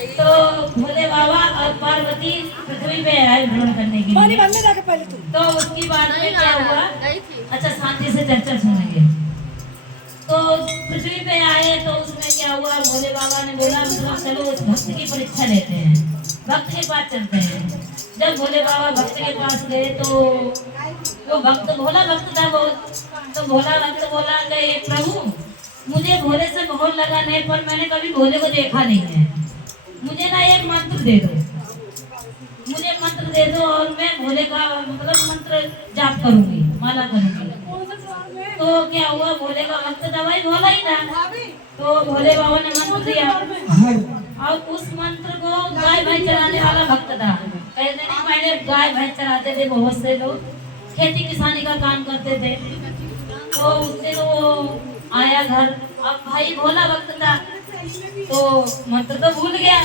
तो भोले बाबा और पार्वती पृथ्वी पे आए भ्रमण करने के लिए। तो उसकी बाद में क्या हुआ? अच्छा, शांति से चर्चा सुनेंगे। तो पृथ्वी पे आए तो उसमें क्या हुआ? भोले बाबा ने बोला मतलब चलो उस भक्त की परीक्षा लेते हैं, भक्त के पास चलते हैं। जब भोले बाबा भक्त के पास गए तो वो भक्त भोला भक्त था बहुत। तो भोला भक्त बोला कि प्रभु, मुझे भोले से बहुत लगान है, पर मैंने कभी भोले को देखा नहीं है। मुझे ना एक मंत्र दे दो, मुझे मंत्र दे दो और मैं भोले का मतलब मंत्र जाप करूंगी, माला करूंगी। तो क्या हुआ? भोले का भक्त था भाई, भोला ही था। तो भोले बाबा ने मंत्र दिया और उस मंत्र को गाय भैंस चराने वाला भक्त था। कहते नहीं, पहले गाय भैंस चराते थे बहुत से लोग, खेती किसानी का काम करते थे। तो उससे वो आया घर, अब भाई भोला भक्त था तो मंत्र तो भूल गया।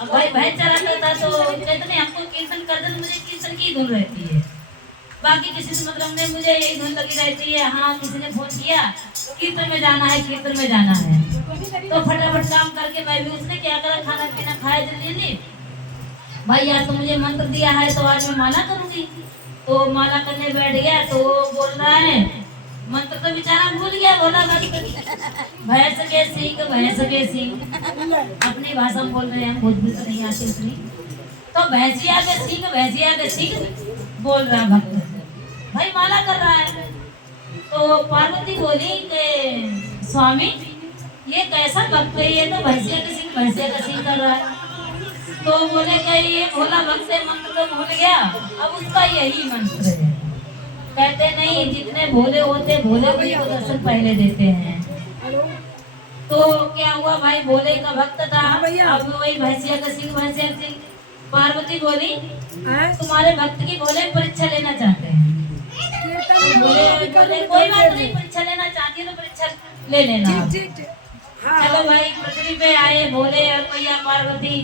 अब भाई भैंस चराता था तो कहते नहीं, हमको कीर्तन कर दे, मुझे कीर्तन की धुन रहती है, बाकी किसी से मतलब नहीं, मुझे यही धुन लगी रहती है। हाँ, किसी ने फोन किया कीर्तन में जाना है, कीर्तन में जाना है, तो फटाफट काम करके मैं भी, उसने क्या करा, खाना पीना खाया जल्दी जल्दी। भाई यार तो मुझे मंत्र दिया है तो आज मैं माला करूंगी। तो माला करने बैठ गया तो वो बोल रहा है, मंत्र तो बेचारा भूल गया भोला भक्त। भैंस के सींग, भैंस के सींग, अपनी भाषा में बोल रहे हैं, भोजपुरी तो नहीं आती उतनी। तो भैंसिया के सींग, भैंसिया के सींग बोल रहा भक्त, भाई माला कर रहा है। तो पार्वती बोली कि स्वामी, ये कैसा भक्त है, ये तो भैंसिया के सींग, भैंसिया का सींग कर रहा है। तो बोले कि ये भोला भक्त से मंत्र तो भूल गया, अब उसका यही मंत्र है। कहते नहीं, जितने भोले होते भोले को दर्शन पहले देते हैं। तो क्या हुआ भाई, भोले का भक्त था, अब वही भैंसिया का सिंह, भैंसिया का सिंह। पार्वती बोली तुम्हारे भक्त की भोले परीक्षा लेना चाहते हैं। बोले कोई बात नहीं, परीक्षा लेना चाहती है तो परीक्षा ले लेना। चलो भाई, पृथ्वी पे आए भोले और मैया पार्वती,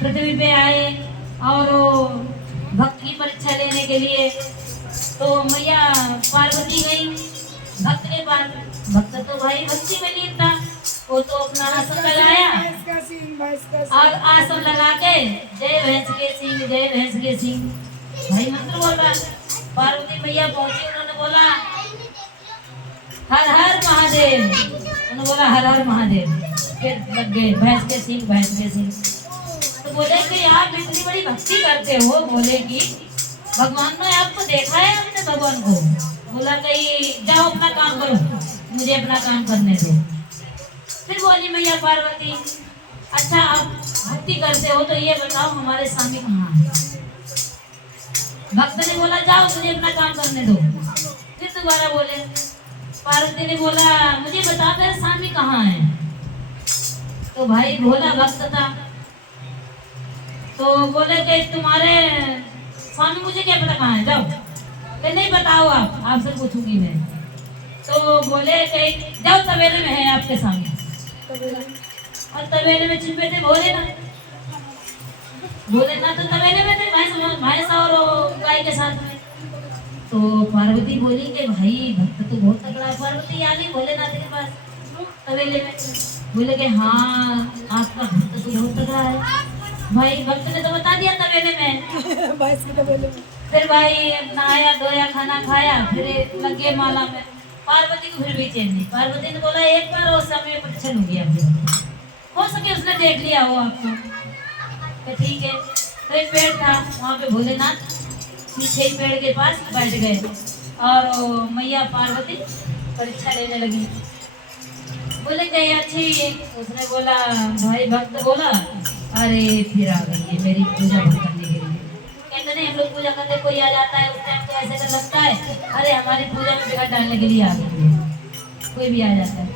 पृथ्वी पे आए और भक्त की परीक्षा लेने के लिए। तो मैया पार्वती गई भक्त के पास। भक्त तो भाई भक्ति में लीन था, वो तो अपना आसन लगाया और आसन लगा के जय भैंस के सिंह, जय भैंस के सिंह भाई मंत्र बोल रहा। पार्वती मैया पहुंची, उन्होंने बोला हर हर महादेव, उन्होंने बोला हर हर महादेव। फिर लग गए भैंस के सिंह, भैंस के सिंह। तो बोले कि आप इतनी बड़ी भक्ति करते हो भोले की, भगवान ने आपको देखा है, हमने भगवान को बोला कि जाओ अपना काम करो, मुझे अपना काम करने दो। फिर बोली मैया पार्वती, अच्छा आप भक्ति करते हो तो ये बताओ हमारे स्वामी कहाँ है? भक्त ने बोला जाओ मुझे अपना काम करने दो। फिर दोबारा बोले, पार्वती ने बोला मुझे बता मेरे स्वामी कहाँ है? तो भाई भोला भक्त था तो बोले कि तुम्हारे स्वामी मुझे क्या पता कहाँ है, जाओ। तो नहीं बताओ, आप आपसे पूछूंगी मैं। तो बोले कि जाओ तबेले में है आपके स्वामी। और तबेले में छिपे थे भोलेनाथ। भोलेनाथ तो तबेले में थे भैंस और गाय के साथ में। तो पार्वती बोली कि भाई भक्त तो बहुत तगड़ा है। पार्वती आ गई भोलेनाथ के पास तबेले में, बोले कि हाँ आपका भक्त तो बहुत तगड़ा है। भाई भक्त ने तो बता दिया तबेले में। फिर भाई नहाया धोया, खाना खाया, फिर लगे माला में। पार्वती को फिर भी चैन नहीं। पार्वती ने बोला एक बार और समय परीक्षण हो गया, हो सके उसने देख लिया हो आपको। तो ठीक है। तो एक पेड़ था वहाँ पे भोलेनाथ पीछे ही पेड़ के पास बैठ गए और मैया पार्वती परीक्षा लेने लगी। बोले गए अच्छी। उसने बोला, भाई भक्त बोला अरे फिर आ गई है मेरी पूजा करने के लिए। कहते नहीं हम लोग पूजा करते कोई आ जाता है उस टाइम तो ऐसे कर लगता है अरे हमारी पूजा में बिगाड़ डालने के लिए आ गई है, कोई भी आ जाता है।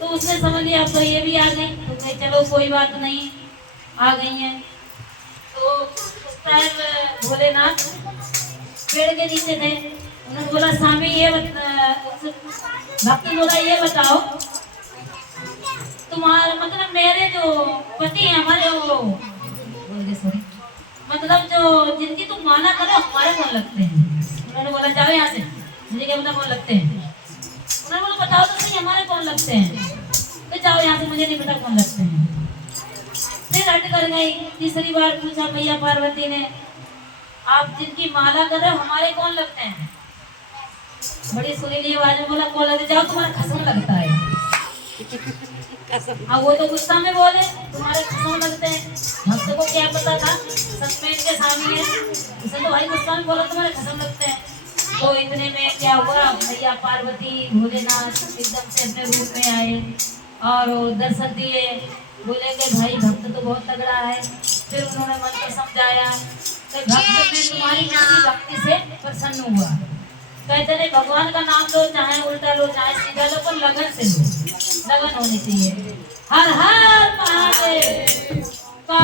तो उसने समझ लिया अब तो ये भी आ गई, तो कहे चलो कोई बात नहीं आ गई है। तो उस टाइम भोलेनाथ पेड़ के नीचे थे। उन्होंने बोला स्वामी ये भक्त बोला ये बताओ तुम्हारा मतलब मेरे जो पति है हमारे वो सॉरी मतलब जो जिनकी तुम माना करो हमारे कौन लगते हैं? उन्होंने बोला जाओ यहाँ से, मुझे क्या पता कौन लगते हैं। उन्होंने बोला बताओ तो सही हमारे कौन लगते हैं। तो जाओ यहाँ से, मुझे नहीं पता कौन लगते हैं। फिर हट कर गई। तीसरी बार पूछा मैया पार्वती ने, आप जिनकी माला कर रहे हो हमारे कौन लगते हैं? बड़ी सुरीली आवाज में बोला कौन लगते? जाओ तुम्हारा खसम लगता है। अब वो तो गुस्सा में बोले तुम्हारे खसम लगते हैं। भक्त को क्या पता था सच में इनके सामने है। उसे तो भाई गुस्सा में बोला तुम्हारे खसम लगते हैं। तो इतने में क्या हुआ, मैया पार्वती भोलेनाथ एकदम से अपने रूप में आए और दर्शन दिए। बोले कि भाई भक्त तो बहुत तगड़ा है। फिर उन्होंने मन को समझाया कि भक्त में तुम्हारी किसी भक्ति से प्रसन्न हुआ। कहते नहीं भगवान का नाम लो, चाहे उल्टा लो चाहे सीधा लो, पर लगन से लो, लगन होनी चाहिए। हर हर महादेव का